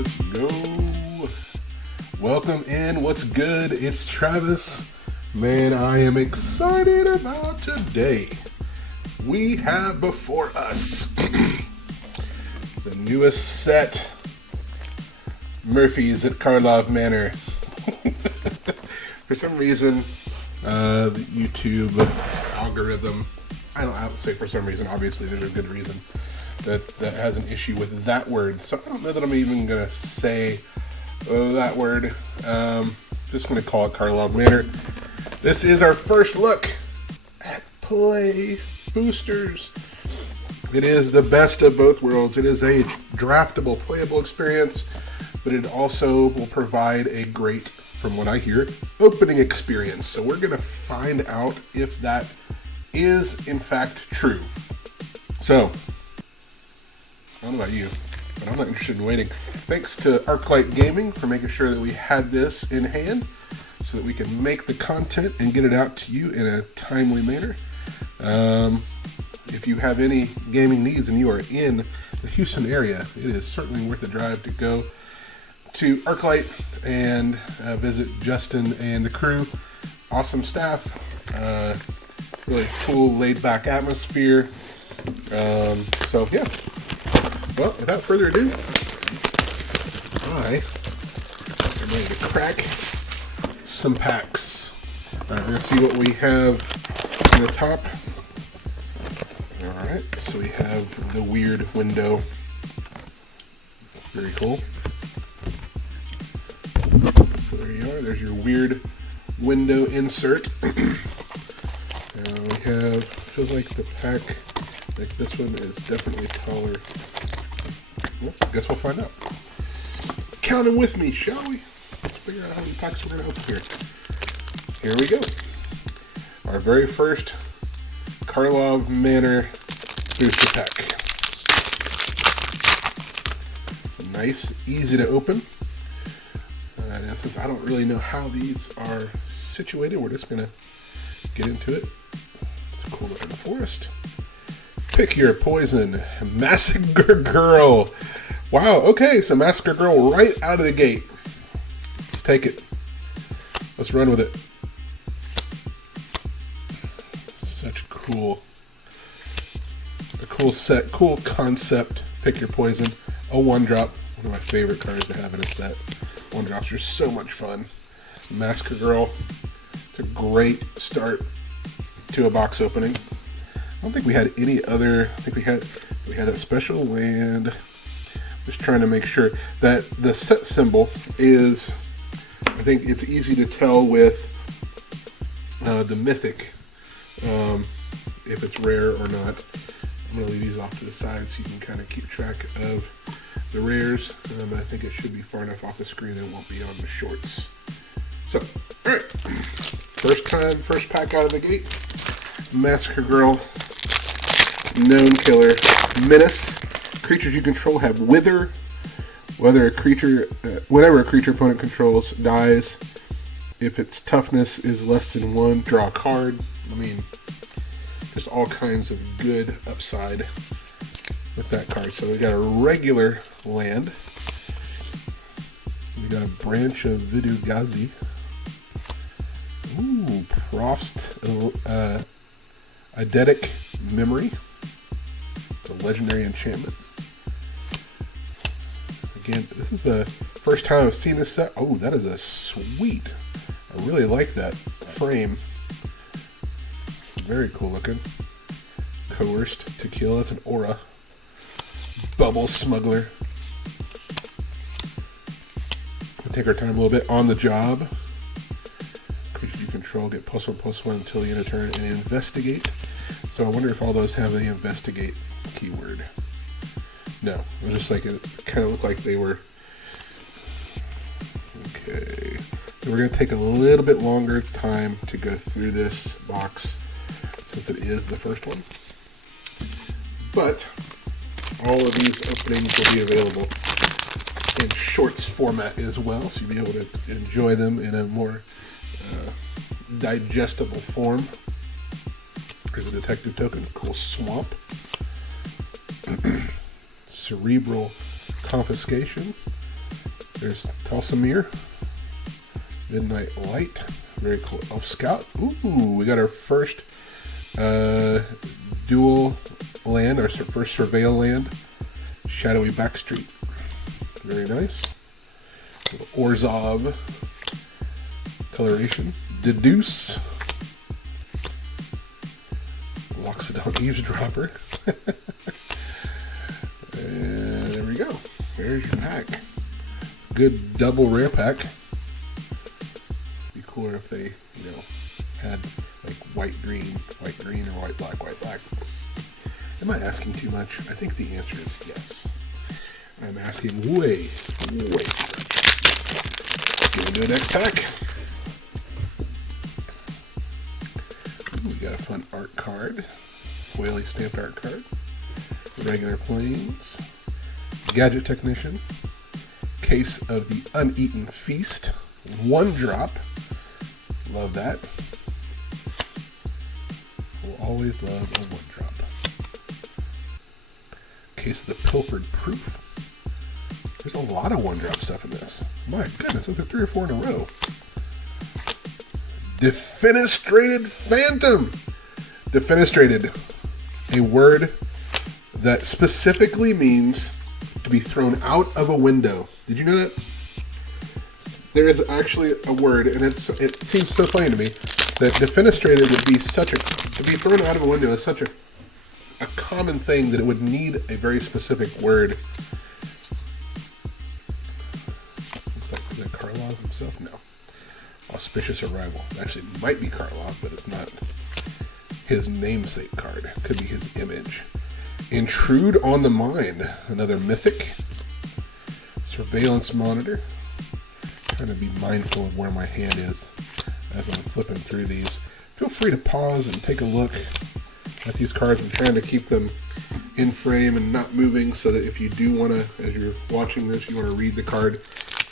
Let's go. Welcome in. What's good? It's Travis. Man, I am excited about today. We have before us the newest set, Murphy's at Karlov Manor. For some reason, the YouTube algorithm, I don't say for some reason, obviously there's a good reason, that has an issue with that word. So I don't know that I'm even going to say that word. Just going to call it Karlov Manor. This is our first look at Play Boosters. It is the best of both worlds. It is a draftable, playable experience, but it also will provide a great, from what I hear, opening experience. So we're going to find out if that is in fact true. So, I don't know about you, but I'm not interested in waiting. Thanks to Arclight Gaming for making sure that we had this in hand so that we can make the content and get it out to you in a timely manner. If you have any gaming needs and you are in the Houston area, it is certainly worth the drive to go to Arclight and visit Justin and the crew. Awesome staff, really cool laid back atmosphere. So yeah, well, without further ado, I am ready to crack some packs. All right, we're gonna see what we have in the top. All right, so we have the weird window. Very cool. So there you are. There's your weird window insert. Now we have, feels like the pack, like this one is definitely taller. Well, I guess we'll find out. Count them with me, shall we? Let's figure out how many packs we're going to open here. Here we go. Our very first Karlov Manor booster pack. Nice, easy to open. And since I don't really know how these are situated, we're just going to get into it. It's a cool looking forest. Pick your poison. Massacre Girl. Wow, okay, so Massacre Girl right out of the gate. Let's take it. Let's run with it. Such a cool set, cool concept. Pick your poison. A 1-drop. One of my favorite cards to have in a set. 1-drops are so much fun. Massacre Girl. It's a great start to a box opening. I don't think we had any other. I think we had that special land. Just trying to make sure that the set symbol is. I think it's easy to tell with the mythic if it's rare or not. I'm gonna leave these off to the side so you can kind of keep track of the rares. I think it should be far enough off the screen that it won't be on the shorts. So, all right, first pack out of the gate. Massacre Girl, known killer, menace. Creatures you control have wither. Whenever a creature opponent controls dies, if its toughness is less than 1, draw a card. I mean, just all kinds of good upside with that card. So we got a regular land. We got a branch of Vidugazi. Ooh, Prost Eidetic Memory. It's a legendary enchantment. Again, this is the first time I've seen this set. Oh, that is a sweet. I really like that frame. Very cool looking. Coerced to Kill. That's an aura. Bubble Smuggler. We'll take our time a little bit. On the Job. Creatures you control get +1/+1 until the end of turn and investigate. So I wonder if all those have the investigate keyword. No, it was just like it kind of looked like they were. Okay, so we're going to take a little bit longer time to go through this box since it is the first one. But all of these openings will be available in shorts format as well, so you'll be able to enjoy them in a more digestible form. Here's a detective token, cool swamp. Cerebral confiscation. There's Tulsamere, Midnight Light, very cool. Elf Scout. Ooh, we got our first dual land, our first surveil land. Shadowy Backstreet, very nice. Orzhov coloration. Deduce. Loxodon Eavesdropper. And there we go. There's your pack. Good double rare pack. Be cooler if they, had like white green, or white black. Am I asking too much? I think the answer is yes. I'm asking way too much. Let's go to the next pack. Ooh, we got a fun art card. Foily stamped art card. Regular Plains. Gadget Technician. Case of the Uneaten Feast. 1 drop. Love that. We'll always love a 1 drop. Case of the Pilfered Proof. There's a lot of 1 drop stuff in this. My goodness, there's 3 or 4 in a row. Defenestrated Phantom. Defenestrated. A word that specifically means to be thrown out of a window. Did you know that? There is actually a word, and it seems so funny to me, that defenestrated would be to be thrown out of a window is such a common thing that it would need a very specific word. Looks like, is that Karlov himself? No. Auspicious Arrival. Actually, it might be Karlov, but it's not his namesake card. It could be his image. Intrude on the Mind. Another mythic. Surveillance Monitor. Trying to be mindful of where my hand is as I'm flipping through these. Feel free to pause and take a look at these cards. I'm trying to keep them in frame and not moving so that if you do want to, as you're watching this, you want to read the card, you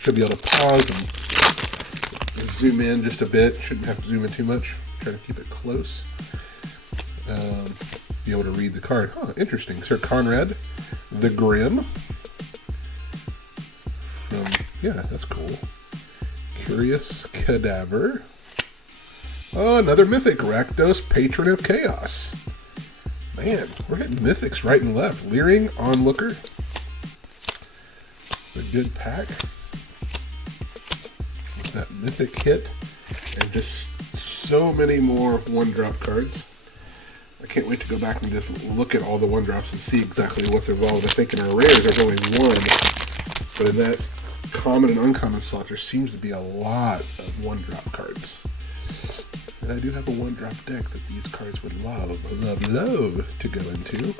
should be able to pause and zoom in just a bit. Shouldn't have to zoom in too much. Try to keep it close. Be able to read the card. Huh, interesting. Sir Conrad the Grim. Yeah, that's cool. Curious Cadaver. Oh, another mythic. Rakdos, Patron of Chaos. Man, we're hitting mythics right and left. Leering Onlooker. It's a good pack. That mythic hit. And just so many more 1-drop cards. I can't wait to go back and just look at all the 1-drops and see exactly what's involved. I think in our rares there's only 1. But in that common and uncommon slot, there seems to be a lot of 1-drop cards. And I do have a 1-drop deck that these cards would love to go into.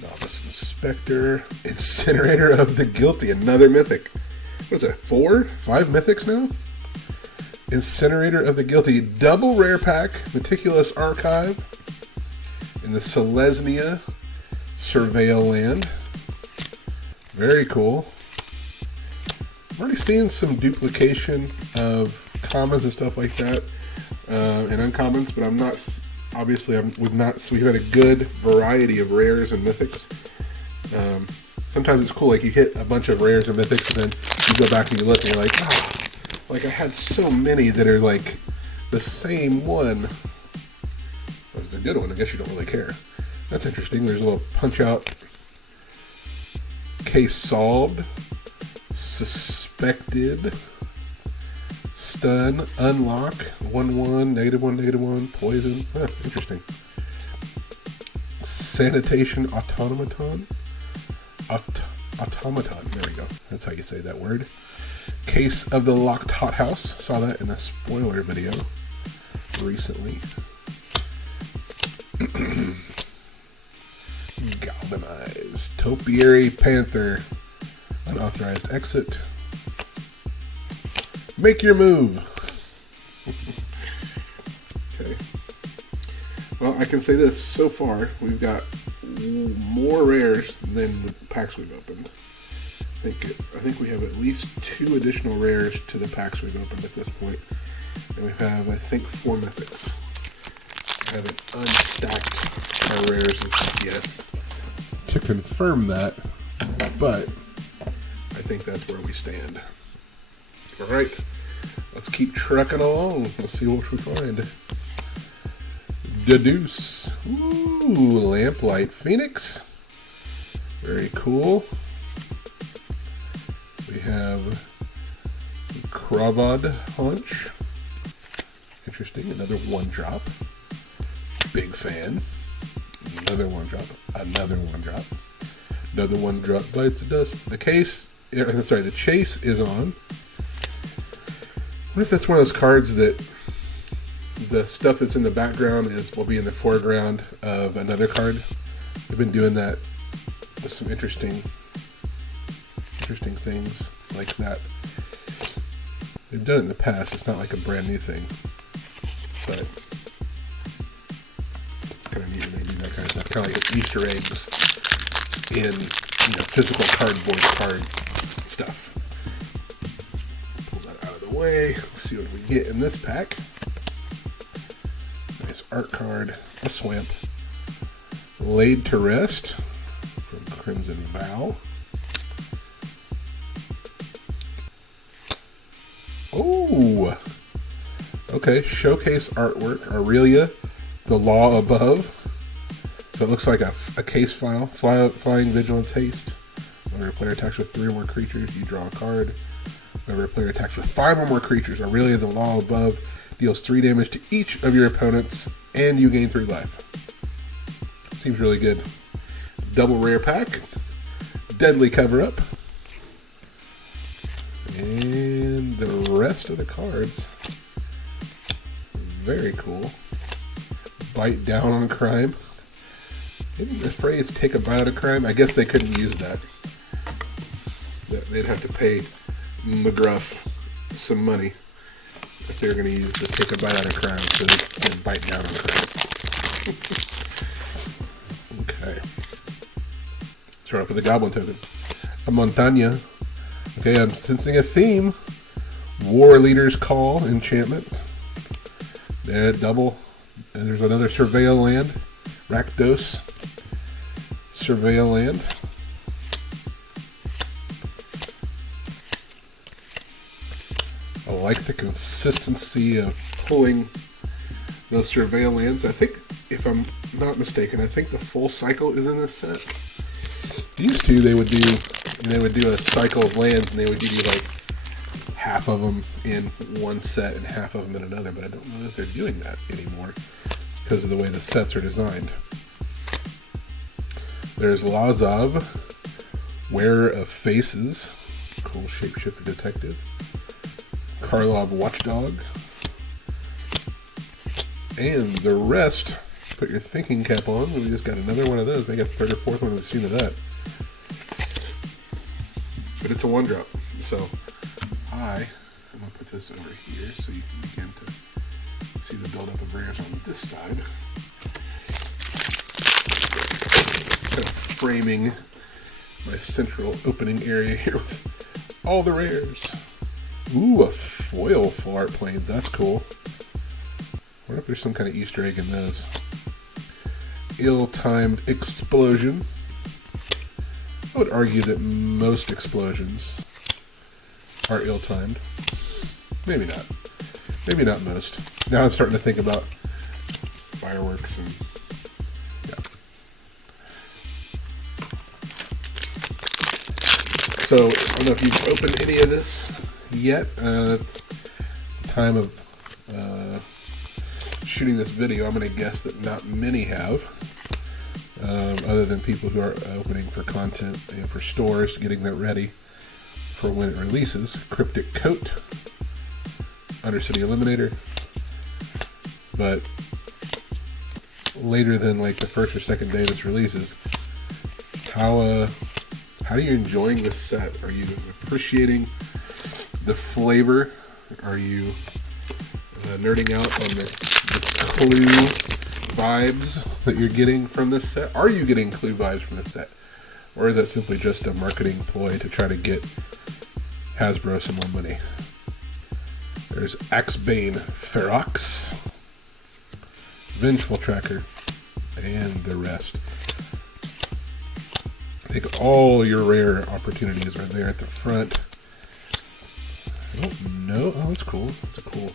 Novice Inspector, Incinerator of the Guilty, another mythic. What is that, 4? 5 mythics now? Incinerator of the Guilty, double rare pack, Meticulous Archive, in the Selesnya Surveil Land. Very cool. I'm already seeing some duplication of commons and stuff like that, and uncommons, but I'm not. Obviously, we've had a good variety of rares and mythics. Sometimes it's cool, like you hit a bunch of rares and mythics, and then you go back and you look, and you're like, like I had so many that are like the same one. That was a good one. I guess you don't really care. That's interesting. There's a little punch out. Case solved. Suspected. Stun. Unlock. 1/1. -1. Poison. Huh, interesting. Sanitation automaton. Automaton. There we go. That's how you say that word. Case of the Locked Hothouse. Saw that in a spoiler video recently. Galvanized. Topiary Panther. Unauthorized exit. Make your move. Okay. Well, I can say this. So far, we've got more rares than the packs we've opened. I think we have at least 2 additional rares to the packs we've opened at this point. And we have, I think, 4 mythics. I haven't unstacked our rares yet to confirm that, but I think that's where we stand. All right, let's keep trucking along. Let's see what we find. Deduce. Ooh, Lamplight Phoenix. Very cool. We have Kravad Hunch. Interesting. Another 1-drop. Big fan. Another 1-drop. Another 1-drop. Another 1-drop bites the dust. The case, sorry, the chase is on. What if that's one of those cards that the stuff that's in the background will be in the foreground of another card? They've been doing that with some interesting things like that. They've done it in the past. It's not like a brand new thing, but kind of neat when they do that kind of stuff. Kind of like Easter eggs in physical cardboard card stuff. Pull that out of the way. Let's see what we get in this pack. Nice art card, a Swamp, Laid to Rest from Crimson Vow. Oh, okay. Showcase artwork. Aurelia, the Law Above. So it looks like a case file. Flying Vigilance Haste. Whenever a player attacks with 3 or more creatures, you draw a card. Whenever a player attacks with 5 or more creatures, Aurelia, the Law Above deals 3 damage to each of your opponents, and you gain 3 life. Seems really good. Double rare pack. Deadly cover up. And the rest of the cards. Very cool. Bite down on crime. Isn't the phrase take a bite out of crime? I guess they couldn't use that. They'd have to pay McGruff some money if they're going to use the take a bite out of crime so they can bite down on crime. Okay. Start off with a goblin token. A Montaña. Okay, I'm sensing a theme. War Leader's Call enchantment. Double. And there's another surveil land. Rakdos. Surveil land. I like the consistency of pulling those surveil lands. I think, if I'm not mistaken, I think the full cycle is in this set. These two, they would do a cycle of lands, and they would give you like half of them in one set and half of them in another, but I don't know if they're doing that anymore because of the way the sets are designed. There's Lazav, Wearer of Faces, cool shapeshifter detective. Karlov Watchdog. And the rest, put your thinking cap on. We just got another one of those. I think that's the 3rd or 4th one we've seen of that. But it's a 1-drop. So I'm going to put this over here so you can begin to see the buildup of rares on this side. Kind of framing my central opening area here with all the rares. Ooh, a foil Flar Plains. That's cool. I wonder if there's some kind of Easter egg in those. Ill-timed explosion. I would argue that most explosions are ill-timed. Maybe not. Maybe not most. Now I'm starting to think about fireworks and So, I don't know if you've opened any of this yet. At the time of shooting this video, I'm going to guess that not many have. Other than people who are opening for content and for stores, getting that ready for when it releases. Cryptic Coat, Undercity Eliminator. But later than like the 1st or 2nd day this releases, how are you enjoying this set? Are you appreciating the flavor? Are you nerding out on the clue vibes that you're getting from this set? Are you getting clue vibes from this set? Or is that simply just a marketing ploy to try to get Hasbro some more money? There's Axebane Ferox, Vengeful Tracker, and the rest. think all your rare opportunities are there at the front. I don't know. Oh, that's cool. That's a cool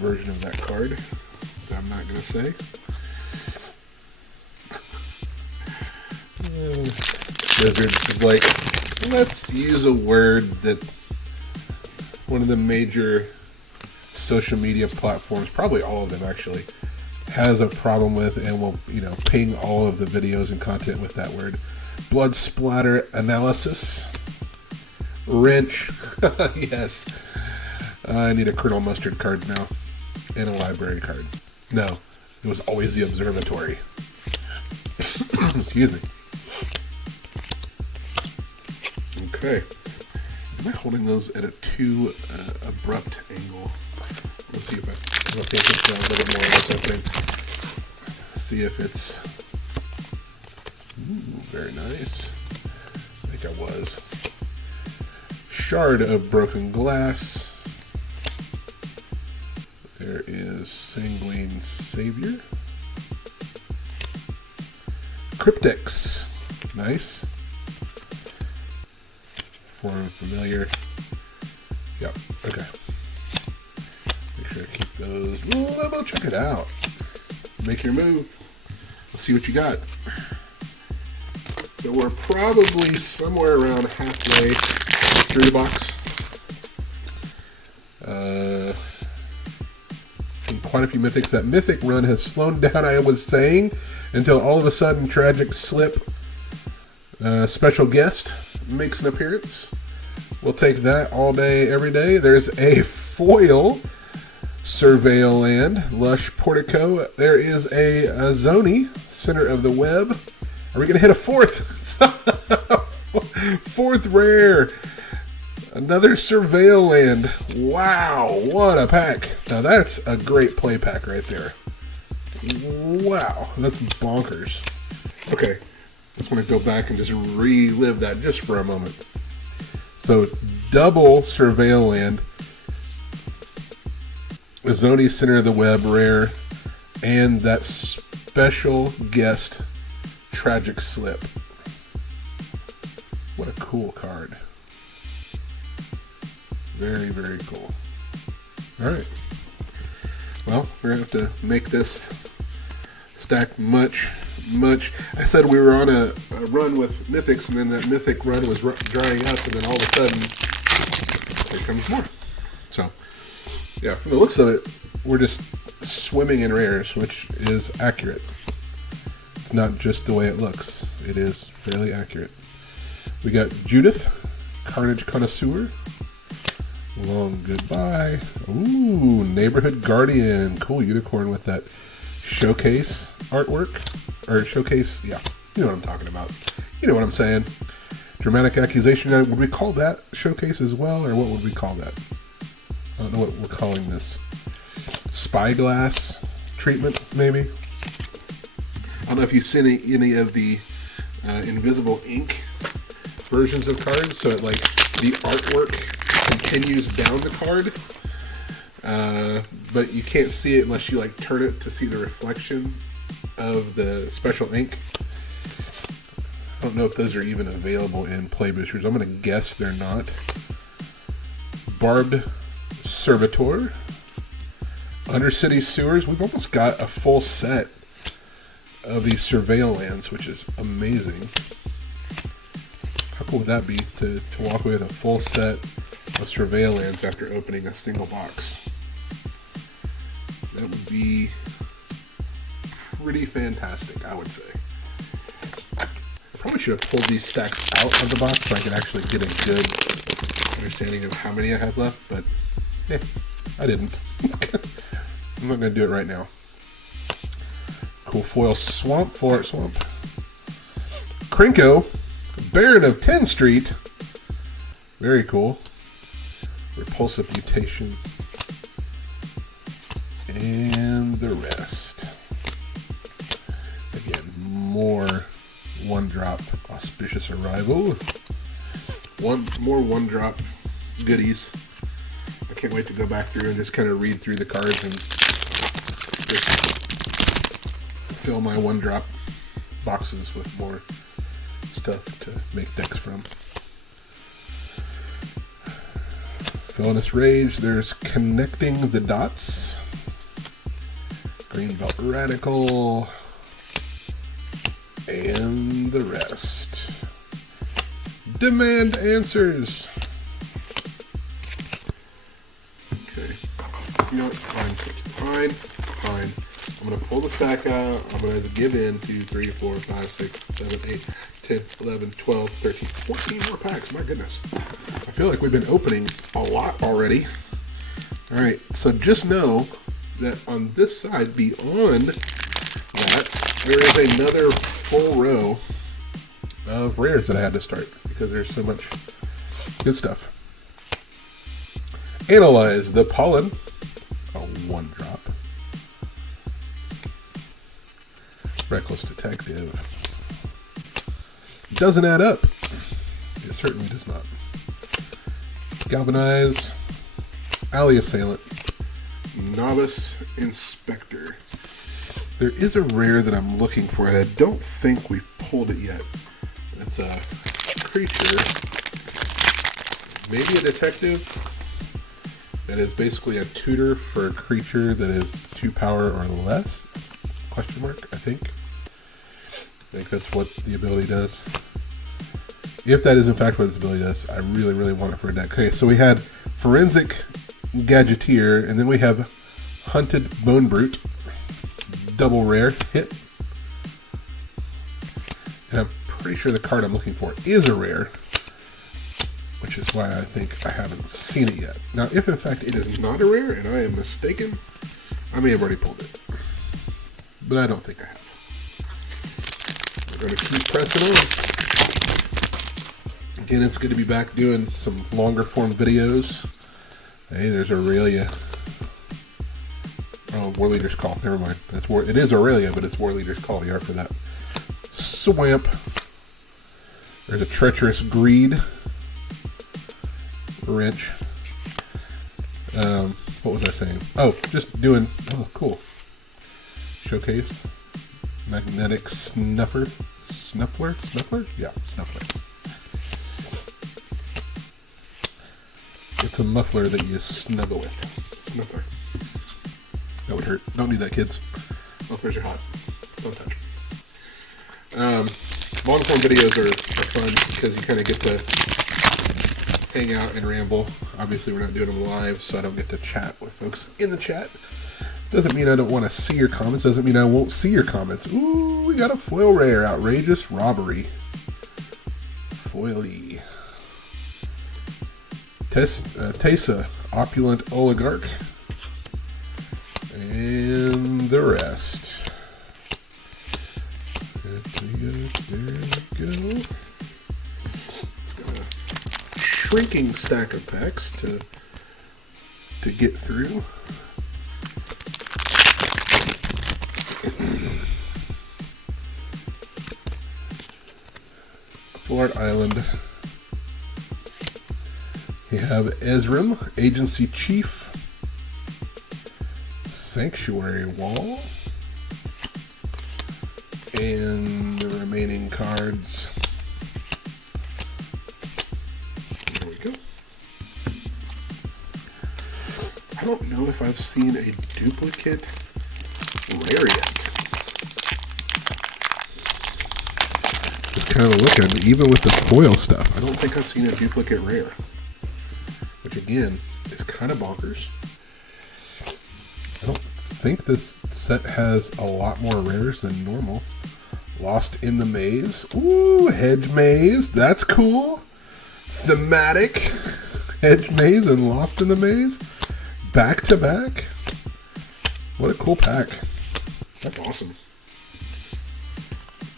version of that card that I'm not going to say. Wizards is like, let's use a word that one of the major social media platforms, probably all of them actually, has a problem with, and will, you know, ping all of the videos and content with that word. Blood splatter analysis. Wrench. Yes. I need a Colonel Mustard card now. And a library card. No. It was always the observatory. Excuse me. Okay. Am I holding those at a too abrupt angle? Let's see if I don't think it's a little bit more or something. See if it's... Ooh, very nice. I think I was. Shard of Broken Glass. There is Sanguine Savior. Cryptex. Nice. Form familiar. Yep, okay. Make sure to keep those. We'll check it out. Make your move. Let's see what you got. So we're probably somewhere around halfway through the box. And quite a few mythics. That mythic run has slowed down, I was saying, until all of a sudden Tragic Slip special guest makes an appearance. We'll take that all day, every day. There's a foil Surveil land, Lush Portico. There is a Zoni, Center of the Web. Are we going to hit a fourth? Fourth rare. Another Surveil land. Wow, what a pack. Now that's a great play pack right there. Wow, that's bonkers. Okay, just want to go back and just relive that just for a moment. So, double Surveil land, Zoni Center of the Web rare, and that special guest Tragic Slip. What a cool card. Very, very cool. Alright. Well, we're going to have to make this stack much. I said we were on a run with mythics, and then that mythic run was drying up, and then all of a sudden, here comes more. So, yeah, from the looks of it, we're just swimming in rares, which is accurate. It's not just the way it looks. It is fairly accurate. We got Judith, Carnage Connoisseur. Long Goodbye. Ooh, Neighborhood Guardian. Cool unicorn with that showcase artwork. Or showcase, yeah. You know what I'm talking about. You know what I'm saying. Dramatic Accusation. Would we call that showcase as well? Or what would we call that? I don't know what we're calling this. Spyglass treatment, maybe? I don't know if you've seen any of the Invisible Ink versions of cards. So, like, the artwork continues down the card, but you can't see it unless you like turn it to see the reflection of the special ink. I don't know if those are even available in play boosters. I'm going to guess they're not. Barbed Servitor, Undercity Sewers. We've almost got a full set of these Surveil lands, which is amazing. How cool would that be to walk away with a full set of Surveil lands after opening a single box? That would be pretty fantastic, I would say. I probably should have pulled these stacks out of the box so I could actually get a good understanding of how many I have left, but yeah, I didn't. I'm not going to do it right now. Cool foil Swamp, Forest Swamp. Krinko, Baron of 10th Street. Very cool. Repulsive Mutation. And the rest. Again, more one-drop Auspicious Arrival. More one-drop goodies. I can't wait to go back through and just kind of read through the cards and just fill my one-drop boxes with more stuff to make decks from. Villainous Rage, there's Connecting the Dots, Green Belt Radical, and the rest. Demand answers. Okay. You know what? Fine. I'm going to pull the stack out. I'm going to give in 2, 3, 4, 5, 6, 7, 8, 10, 11, 12, 13, 14 more packs. My goodness. I feel like we've been opening a lot already. All right. So just know that on this side, beyond that, there is another full row of rares that I had to start because there's so much good stuff. Analyze the Pollen, a 1-drop. Reckless Detective. Doesn't add up. It certainly does not. Galvanize. Alley Assailant. Novice Inspector. There is a rare that I'm looking for, and I don't think we've pulled it yet. It's a creature, maybe a detective, that is basically a tutor for a creature that is 2 power or less. Question mark, I think. I think that's what the ability does. If that is in fact what this ability does, I really, really want it for a deck. Okay, so we had Forensic Gadgeteer, and then we have Hunted Bone Brute. Double rare hit. And I'm pretty sure the card I'm looking for is a rare, which is why I think I haven't seen it yet. Now, if in fact it is not a rare and I am mistaken, I may have already pulled it. But I don't think I have. We're going to keep pressing on. Again, it's good to be back doing some longer form videos. Hey, there's Aurelia. Oh, War Leader's Call. Never mind. It is Aurelia, but it's War Leader's Call. The art for that. Swamp. There's a Treacherous Greed. Wrench. What was I saying? Oh, just doing... Oh, cool. Showcase. Magnetic Snuffer. Snuffler? Snuffler? Yeah, Snuffler. It's a muffler that you snuggle with. Snuffler. That would hurt. Don't do that, kids. Mufflers are hot. Don't touch. Long form videos are fun because you kind of get to hang out and ramble. Obviously, we're not doing them live, so I don't get to chat with folks in the chat. Doesn't mean I don't want to see your comments. Doesn't mean I won't see your comments. Ooh, we got a foil rare. Outrageous Robbery. Foily. Tesa, Opulent Oligarch. And the rest. There we go. Shrinking stack of packs to get through. Florida Island. You have Ezram, Agency Chief, Sanctuary Wall, and the remaining cards. There we go. I don't know if I've seen a duplicate rare yet. Just kind of looking, even with the foil stuff, I don't think I've seen a duplicate rare. Which again, is kind of bonkers. I don't think this set has a lot more rares than normal. Lost in the Maze. Ooh, Hedge Maze. That's cool. Thematic. Hedge Maze and Lost in the Maze. Back to back. What a cool pack. That's awesome.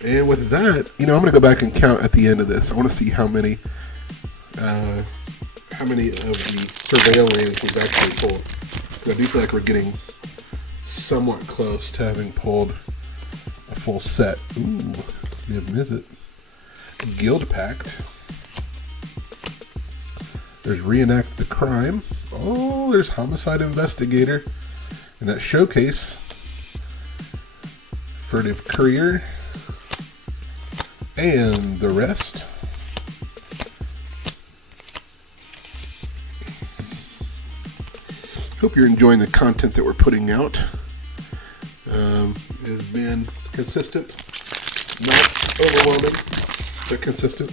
And with that, I'm going to go back and count at the end of this. I want to see how many of the surveil lanes we've actually pulled. I do feel like we're getting somewhat close to having pulled a full set. Ooh, Visit. Guild Pact. There's Reenact the Crime. Oh, there's Homicide Investigator. And that Showcase. Furtive Courier. and the rest. Hope you're enjoying the content that we're putting out. It has been consistent, not overwhelming, but consistent.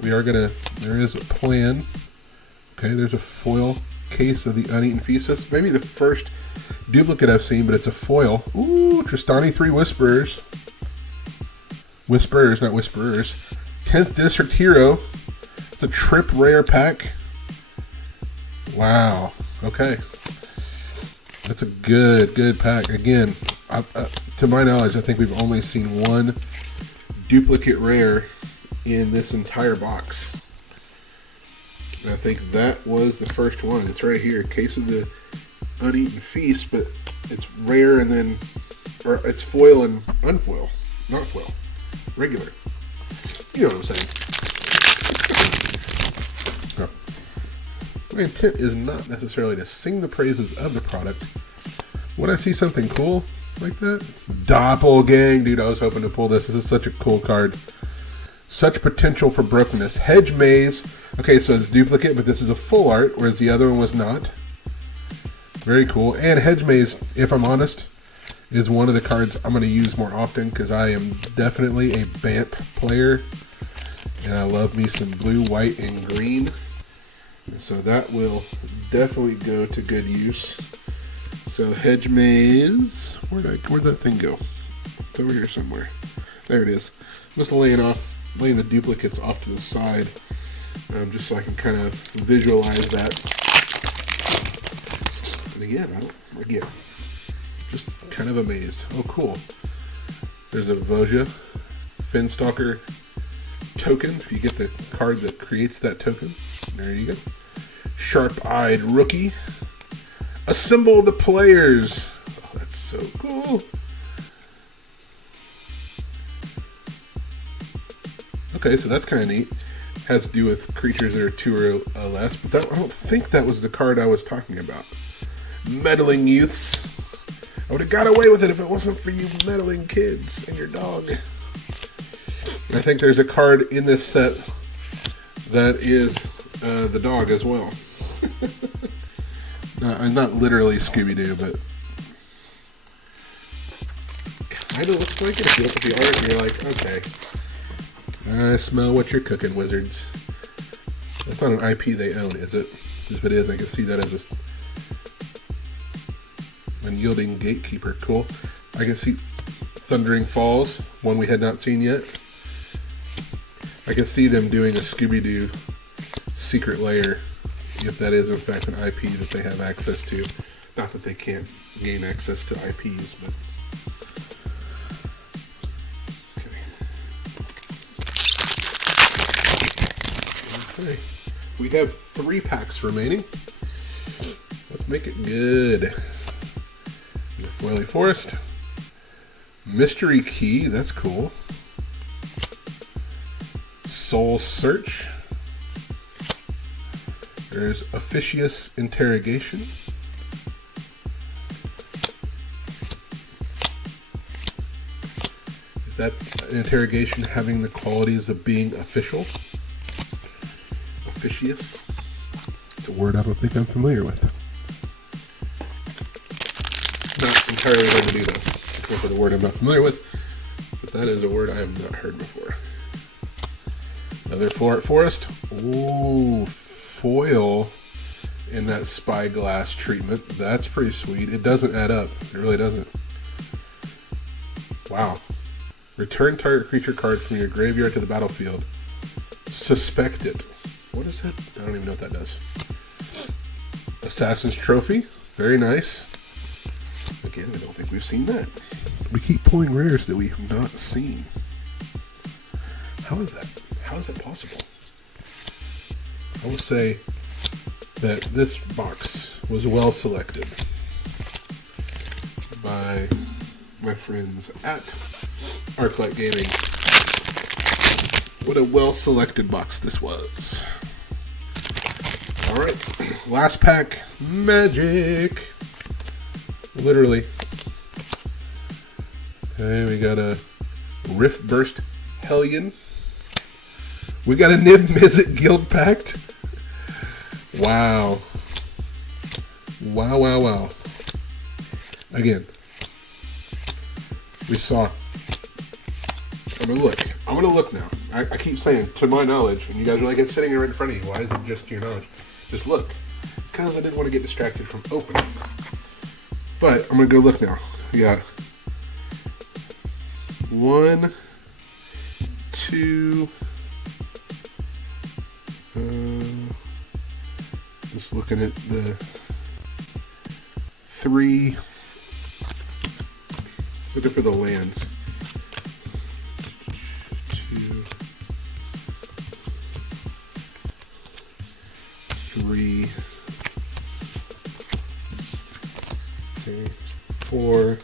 There is a plan. Okay, there's a foil case of the Uneaten Feast. Maybe the first duplicate I've seen, but it's a foil. Ooh, Tristani 3 Whisperers. Whisperers, not Whisperers. 10th District Hero. It's a trip rare pack. Wow. Okay. That's a good pack. Again, to my knowledge, I think we've only seen one duplicate rare in this entire box. And I think that was the first one. It's right here. Case of the Uneaten Feast, but it's rare and then, or it's foil and unfoil. Not foil. Regular. You know what I'm saying. My intent is not necessarily to sing the praises of the product. When I see something cool like that, Doppelgang, dude, I was hoping to pull this. This is such a cool card. Such potential for brokenness. Hedge Maze. Okay, so it's duplicate, but this is a full art, whereas the other one was not. Very cool. And Hedge Maze, if I'm honest, is one of the cards I'm going to use more often because I am definitely a Bant player. And I love me some blue, white, and green. So that will definitely go to good use. So Hedge Maze, where'd that thing go? It's over here somewhere. There it is. I'm just laying the duplicates off to the side, just so I can kind of visualize that. And again, just kind of amazed. Oh, cool. There's a Voja Finstalker token. You get the card that creates that token. There you go. Sharp-eyed Rookie. Assemble the Players. Oh, that's so cool. Okay, so that's kind of neat. Has to do with creatures that are 2 or less, but I don't think that was the card I was talking about. Meddling Youths. I would have got away with it if it wasn't for you meddling kids and your dog. And I think there's a card in this set that is the dog as well. Not literally Scooby-Doo, but kind of looks like it. If you look at the art and you're like, okay, I smell what you're cooking, wizards. That's not an IP they own, is it? If it is, I can see that as a unyielding gatekeeper. Cool. I can see Thundering Falls, one we had not seen yet. I can see them doing a Scooby-Doo secret lair, if that is in fact an IP that they have access to. Not that they can't gain access to IPs, but okay. We have 3 packs remaining. Let's make it good. The Foily Forest. Mystery Key, that's cool. Soul Search. There's Officious Interrogation. Is that an interrogation having the qualities of being official? Officious? It's a word I don't think I'm familiar with. Not entirely hard to do though. Except for the word I'm not familiar with. But that is a word I have not heard before. Another Forest. Ooh, foil in that spyglass treatment. That's pretty sweet. It doesn't add up. It really doesn't. Wow. Return target creature card from your graveyard to the battlefield. Suspect it. What is that? I don't even know what that does. Assassin's Trophy. Very nice. Again, I don't think we've seen that. We keep pulling rares that we have not seen. How is that? How is that possible? I will say that this box was well selected by my friends at Arclight Gaming. What a well selected box this was. Alright, last pack, Magic. Literally Okay, we got a Rift Burst Hellion. We got a Niv Mizzet Guild Pact. Wow. Wow, wow, wow. Again, we saw. I'm gonna look. I'm gonna look now. I keep saying, to my knowledge, and you guys are like, it's sitting right in front of you. Why is it just to your knowledge? Just look. Because I didn't want to get distracted from opening. But I'm gonna go look now. We got 1, 2. Just looking at the 3. Looking for the lands. 2, 3. Okay, 4,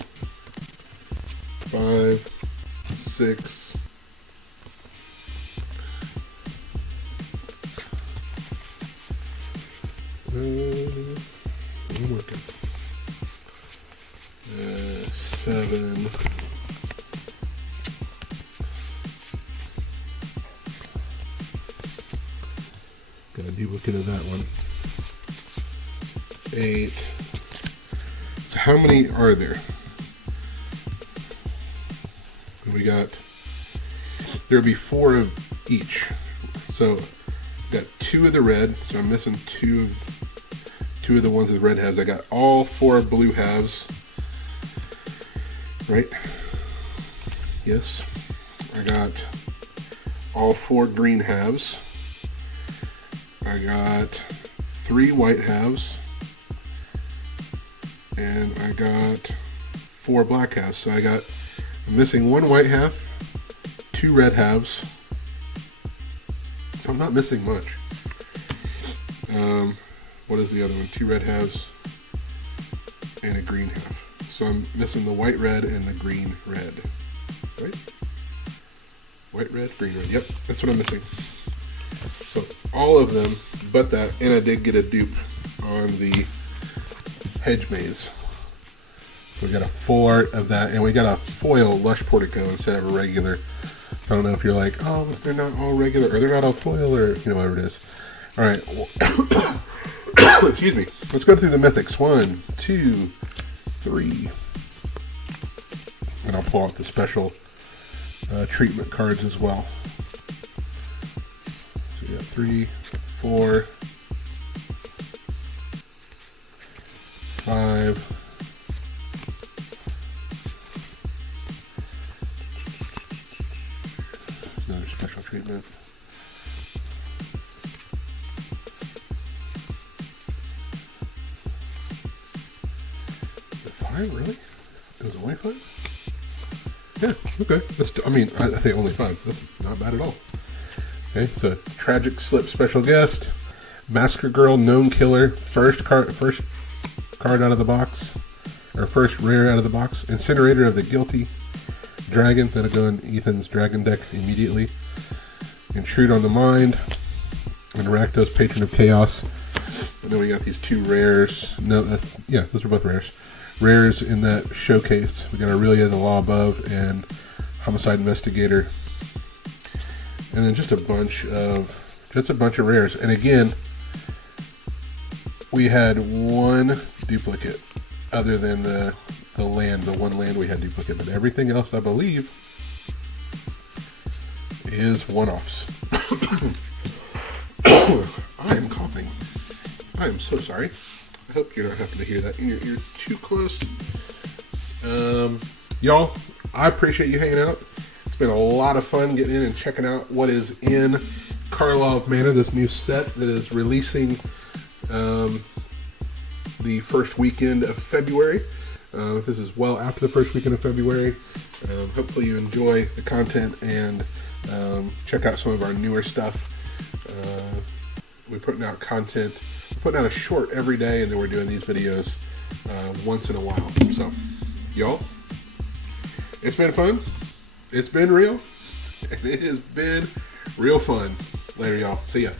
5, 6. I'm working. 7. Got a duplicate of that one. 8. So how many are there? We got, there'll be 4 of each. So got 2 of the red, so I'm missing 2 of the ones with red halves. I got all 4 blue halves. Right? Yes. I got all 4 green halves. I got 3 white halves. And I got 4 black halves. So I'm missing 1 white half, 2 red halves. So I'm not missing much. What is the other one? 2 red halves and a green half. So I'm missing the white red and the green red. Right? White red, green red. Yep, that's what I'm missing. So all of them but that, and I did get a dupe on the hedge maze. So we got a 4 of that, and we got a foil lush portico instead of a regular. So I don't know if you're like, oh, they're not all regular, or they're not all foil, or whatever it is. All right. Excuse me. Let's go through the mythics. 1, 2, 3. And I'll pull out the special treatment cards as well. So we got 3, 4, 5. Another special treatment. 5, really? It was only 5? Yeah, okay. I say only 5. That's not bad at all. Okay, so Tragic Slip Special Guest, Massacre Girl, Gnome Killer, first card out of the box, or first rare out of the box, Incinerator of the Guilty, Dragon, that'll go in Ethan's Dragon deck immediately, Intrude on the Mind, and Rakdos, Patron of Chaos. And then we got these 2 rares. No, those are both rares. Rares in that showcase. We got Aurelia, the Law Above, and Homicide Investigator. And then just a bunch of rares. And again, we had 1 duplicate other than the land, the 1 land we had duplicate, but everything else I believe is one-offs. I am coughing. I am so sorry. I hope you're not having to hear that in your ear too close. Y'all, I appreciate you hanging out. It's been a lot of fun getting in and checking out what is in Karlov Manor, this new set that is releasing the first weekend of February. This is well after the first weekend of February. Hopefully you enjoy the content and check out some of our newer stuff. We're putting out content. We're putting out a short every day, and then we're doing these videos once in a while. So, y'all, it's been fun. It's been real. And it has been real fun. Later, y'all. See ya.